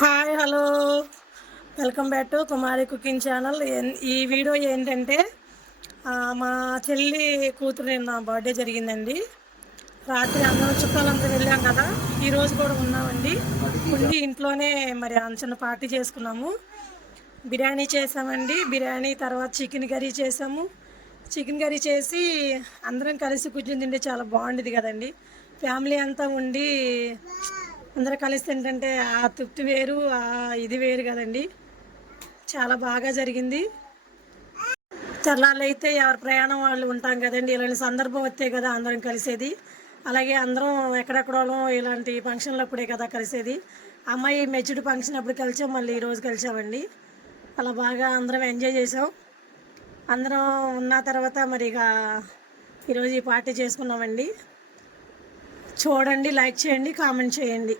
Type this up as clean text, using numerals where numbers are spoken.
Hi hello welcome back to Kumari cooking channel. ఈ video ఏంటంటే మా చెల్లి కూతురు నిన్న బర్త్డే జరిగిందండి. రాత్రి అందరం చుట్టాలంతా వెళ్ళాం కదా, ఈరోజు కూడా ఉన్నామండి. ఉండి ఇంట్లోనే మరి చిన్న పార్టీ చేసుకున్నాము. బిర్యానీ చేసామండి. బిర్యానీ తర్వాత చికెన్ కర్రీ చేసాము. చికెన్ కర్రీ చేసి అందరం కలిసి కూర్చొని తింటే చాలా బాగుండేది కదండి. ఫ్యామిలీ అంతా ఉండి అందరూ కలిసి తింటుంటే ఆ తృప్తి వేరు, ఇది వేరు కదండి. చాలా బాగా జరిగింది. తెల్లాళ్ళైతే ఎవరి ప్రయాణం వాళ్ళు ఉంటాం కదండి. ఇలాంటి సందర్భం వస్తే కదా అందరం కలిసేది. అలాగే అందరం ఎక్కడెక్కడో ఇలాంటి ఫంక్షన్లు అప్పుడే కదా కలిసేది. అమ్మాయి మెచ్యూర్డ్ ఫంక్షన్ అప్పుడు కలిసాం, మళ్ళీ ఈరోజు కలిసామండి. అలా బాగా అందరం ఎంజాయ్ చేసాం. అందరం ఉన్న తర్వాత మరి ఇక ఈరోజు ఈ పార్టీ చేసుకున్నామండి. చూడండి, లైక్ చేయండి, కామెంట్ చేయండి.